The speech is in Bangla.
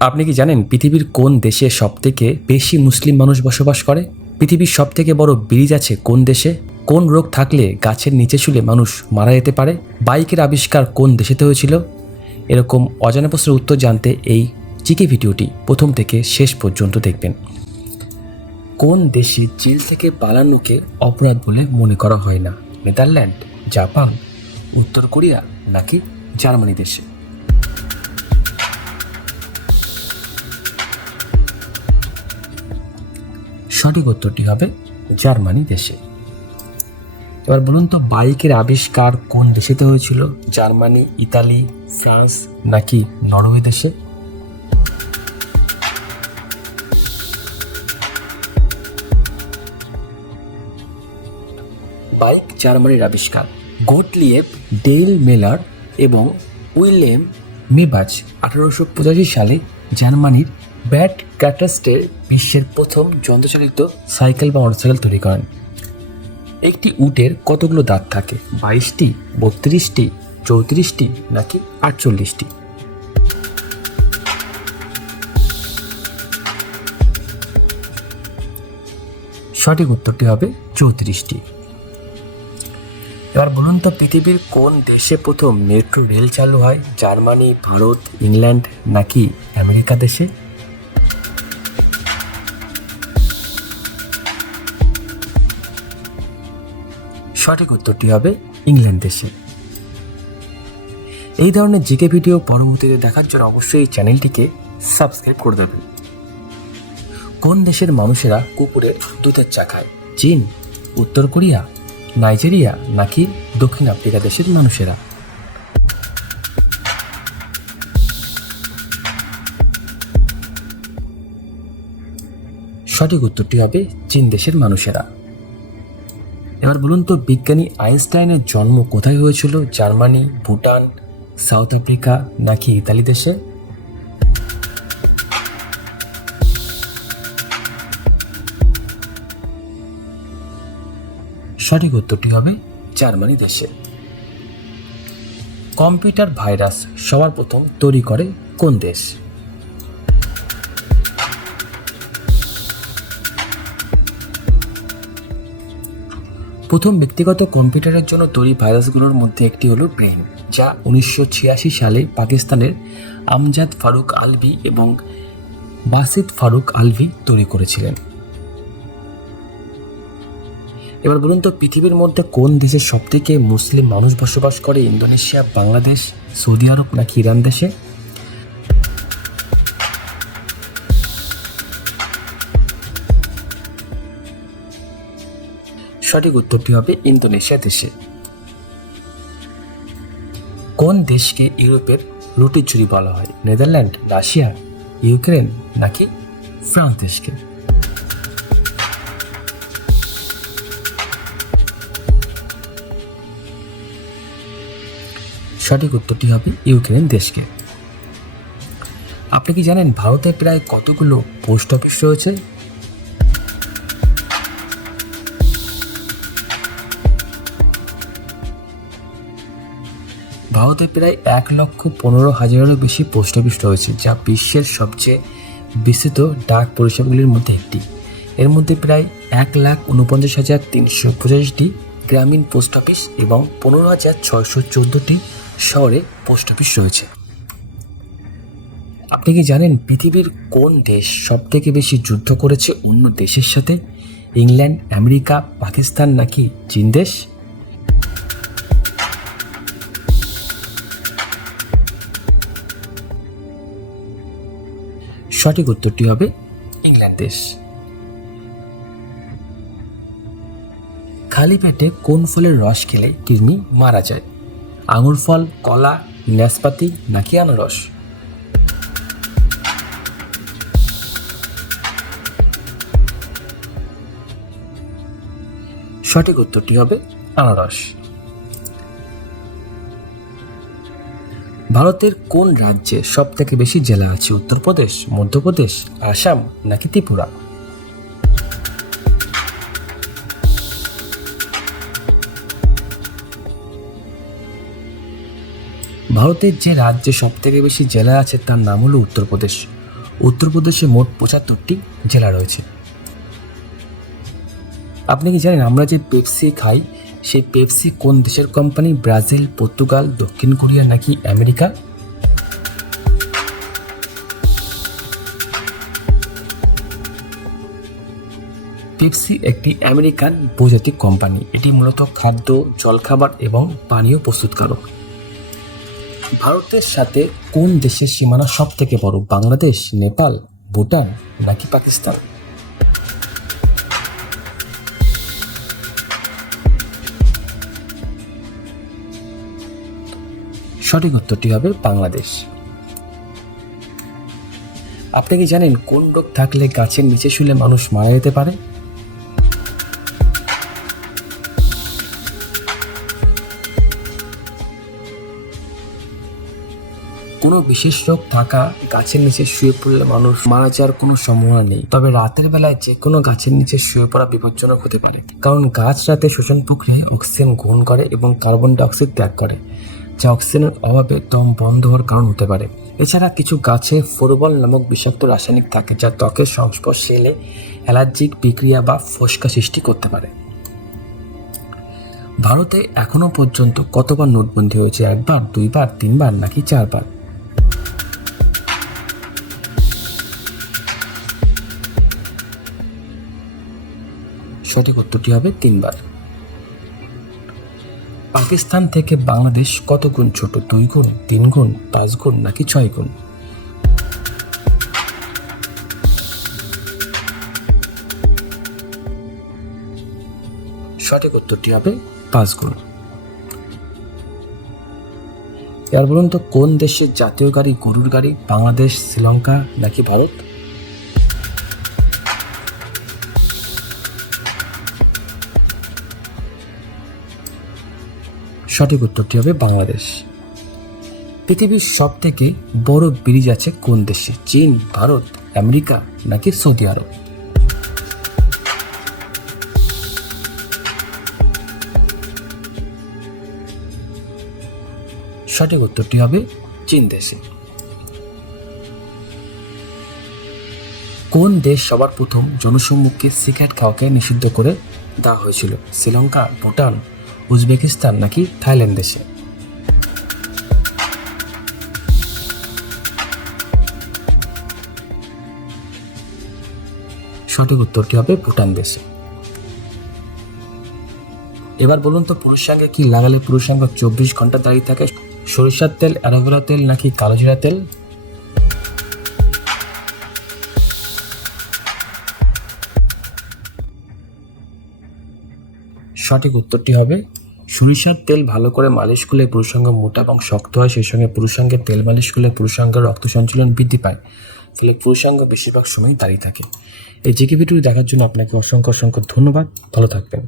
আপনি কি জানেন পৃথিবীর কোন দেশে সবথেকে বেশি মুসলিম মানুষ বসবাস করে? পৃথিবীর সবথেকে বড় ব্রিজ আছে কোন দেশে? কোন রোগ থাকলে গাছের নিচে শুলে মানুষ মারা যেতে পারে? বাইকের আবিষ্কার কোন দেশেতে হয়েছিল? এরকম অজানা প্রশ্নের উত্তর জানতে এই চিকে ভিডিওটি প্রথম থেকে শেষ পর্যন্ত দেখবেন। কোন দেশে জেল থেকে পালানোকে অপরাধ বলে মনে করা হয় না? নেদারল্যান্ড, জাপান, উত্তর কোরিয়া নাকি জার্মানি দেশে? সঠিক উত্তরটি হবে জার্মানি দেশে। এবার বলুন তো, বাইকের আবিষ্কার কোন দেশেতে হয়েছিল? জার্মানি, ইতালি, ফ্রান্স নাকি নরওয়ে দেশে? বাইক জার্মানির আবিষ্কার। গোটলিয়েভ, ডেইল মেলার এবং উইলিয়াম মেবাজ আঠারোশো পঁচাশি সালে জার্মানির ব্যাট ক্যাটাস্টে বিশ্বের প্রথম যন্ত্রচালিত সাইকেল বা মোটরসাইকেল তৈরি করেন। একটি উটের কতগুলো দাঁত থাকে? বাইশটি, বত্রিশটি, চৌত্রিশটি নাকি আটচল্লিশটি? সঠিক উত্তরটি হবে চৌত্রিশটি। এবার বলুন তো, পৃথিবীর কোন দেশে প্রথম মেট্রো রেল চালু হয়? জার্মানি, ভারত, ইংল্যান্ড নাকি আমেরিকা দেশে? সঠিক উত্তরটি হবে ইংল্যান্ড দেশে। এই ধরনের জিকে ভিডিও পরবর্তীতে দেখার জন্য অবশ্যই এই চ্যানেলটিকে সাবস্ক্রাইব করে দেবেন। কোন দেশের মানুষেরা কুকুরের দুধের চা খায় চীন, উত্তর কোরিয়া, নাইজেরিয়া নাকি দক্ষিণ আফ্রিকা দেশের মানুষেরা? সঠিক উত্তরটি হবে চীন দেশের মানুষেরা। এবার বলুন তো, বিজ্ঞানী আইনস্টাইনের জন্ম কোথায় হয়েছিল? জার্মানি, ভুটান, সাউথ আফ্রিকা নাকি ইতালি দেশে? সঠিক উত্তরটি হবে জার্মানি দেশে। কম্পিউটার ভাইরাস সবার প্রথম তৈরি করে কোন দেশ? প্রথম ব্যক্তিগত কম্পিউটারের জন্য তৈরি ভাইরাসগুলোর মধ্যে একটি হলো ব্রেন, যা উনিশশো ছিয়াশি সালে পাকিস্তানের আমজাদ ফারুক আলভি এবং বাসিদ ফারুক আলভি তৈরি করেছিলেন। এবার বলুন তো, পৃথিবীর মধ্যে কোন দেশে সবথেকে মুসলিম মানুষ বসবাস করে? ইন্দোনেশিয়া, বাংলাদেশ, সৌদি আরব নাকি ইরান দেশে? সঠিক উত্তরটি হবে ইন্দোনেশিয়া দেশে। কোন দেশকে ইউরোপের রুটি চুরি বলা হয়? নেদারল্যান্ড, রাশিয়া, ইউক্রেন নাকি ফ্রান্স দেশকে? সঠিক উত্তরটি হবে ইউক্রেন দেশকে। আপনি কি জানেন ভারতে প্রায় কতগুলো পোস্ট অফিস রয়েছে? ভারতে প্রায় এক লক্ষ পনেরো হাজারেরও বেশি পোস্ট অফিস রয়েছে, যা বিশ্বের সবচেয়ে বিস্তৃত ডাক পরিষেবাগুলির মধ্যে একটি। এর মধ্যে প্রায় এক লাখ উনপঞ্চাশ হাজার তিনশো পঁচাশিটি গ্রামীণ পোস্ট অফিস এবং পনেরো হাজার ছয়শো চোদ্দোটি শহরে পোস্ট অফিস রয়েছে। আপনি কি জানেন পৃথিবীর কোন দেশ সবথেকে বেশি যুদ্ধ করেছে অন্য দেশের সাথে? ইংল্যান্ড, আমেরিকা, পাকিস্তান নাকি চীন দেশ? সঠিক উত্তরটি হবে ইংল্যান্ড দেশ। খালি পেটে কোন ফুলের রস খেলে কৃমি মারা যায়? আঙুর ফল, কলা নাশপাতি নাকি আনারস? সঠিক উত্তরটি হবে আনারস। ভারতের কোন রাজ্যে সব থেকে বেশি জেলা আছে? উত্তরপ্রদেশ, মধ্যপ্রদেশ, আসাম নাকি ত্রিপুরা? ভারতের যে রাজ্যে সব থেকে বেশি জেলা আছে তার নাম হলো উত্তরপ্রদেশ। উত্তরপ্রদেশে মোট পঁচাত্তরটি জেলা রয়েছে। আপনি কি জানেন আমরা যে পেপসি খাই সেই পেপসি কোন দেশের কোম্পানি? ব্রাজিল, পর্তুগাল, দক্ষিণ কোরিয়া নাকি আমেরিকা? পেপসি একটি আমেরিকান বহুজাতিক কোম্পানি। এটি মূলত খাদ্য, জলখাবার এবং পানীয় প্রস্তুতকারক। ভারতের সাথে কোন দেশের সীমানা সব থেকে বড়? বাংলাদেশ, নেপাল, ভুটান নাকি পাকিস্তান? সঠিক উত্তরটি হবে বাংলাদেশ। আপনি কি জানেন কোন রোগ থাকলে গাছের নিচে শুলে মানুষ মারা যেতে পারে? কোনো বিশেষ রোগ থাকা গাছের নিচে শুয়ে পড়লে মানুষ মারা যাওয়ার কোনো সম্ভাবনা নেই। তবে রাতের বেলায় যে কোনো গাছের নিচে শুয়ে পড়া বিপজ্জনক হতে পারে। কারণ গাছ রাতে শোষণ প্রক্রিয়ায় অক্সিজেন গ্রহণ করে এবং কার্বন ডাইঅক্সাইড ত্যাগ করে। যা অক্সিজেনের অভাবে দম বন্ধ হওয়ার কারণ হতে পারে। এছাড়া কিছু গাছে ফোরবল নামক বিষাক্ত রাসায়নিক থাকে যা ত্বকের সংস্পর্শে এলে অ্যালার্জিক বিক্রিয়া বা ফোসকা সৃষ্টি করতে পারে। ভারতে এখনও পর্যন্ত কতবার নোটবন্দি হয়েছে, একবার, দুইবার, তিনবার, নাকি চারবার? সঠিক উত্তরটি হবে তিনবার। পাকিস্তান থেকে বাংলাদেশ কত গুণ ছোট? দুই গুণ, তিন গুণ, পাঁচ গুণ, নাকি ছয় গুণ? সঠিক উত্তরটি হবে পাঁচ গুণ। এবার বলুন তো, কোন দেশের জাতীয় গাড়ি, গরুর গাড়ি, বাংলাদেশ, শ্রীলঙ্কা নাকি ভারত? সঠিক উত্তরটি হবে বাংলাদেশ। পৃথিবীর সব থেকে বড় ব্রিজ আছে কোন দেশে? চীন, ভারত, আমেরিকা নাকি সৌদি আরব? সঠিক উত্তরটি হবে চীন দেশে। কোন দেশ সবার প্রথম জনসম্মুখে সিগারেট খাওয়াকে নিষিদ্ধ করে দেওয়া হয়েছিল? শ্রীলঙ্কা, ভুটান উজবেকিস্তান নাকি থাইল্যান্ড দেশে? সঠিক উত্তরটি হবে? ভুটান দেশে। এবার বলুন তো, পুরুষাঙ্গে কি লাগালে পুরুষাঙ্গ চব্বিশ ঘণ্টা দাঁড়িয়ে থাকে? সরিষার তেল, অ্যালোভেরা তেল নাকি কালোজিরা তেল? সঠিক উত্তরটি হবে সরিষার তেল ভালো করে মালিশ করলে পুরুষাঙ্গ মোটা এবং শক্ত হয়, সেই সঙ্গে পুরুষাঙ্গের তেল মালিশ করলে পুরুষাঙ্গের রক্ত সঞ্চালন বৃদ্ধি পায়, ফলে পুরুষাঙ্গ বেশিরভাগ সময় দাঁড়িয়ে থাকে। এই জিকে ভিডিওটি দেখার জন্য আপনাকে অসংখ্য অসংখ্য ধন্যবাদ। ভালো থাকবেন।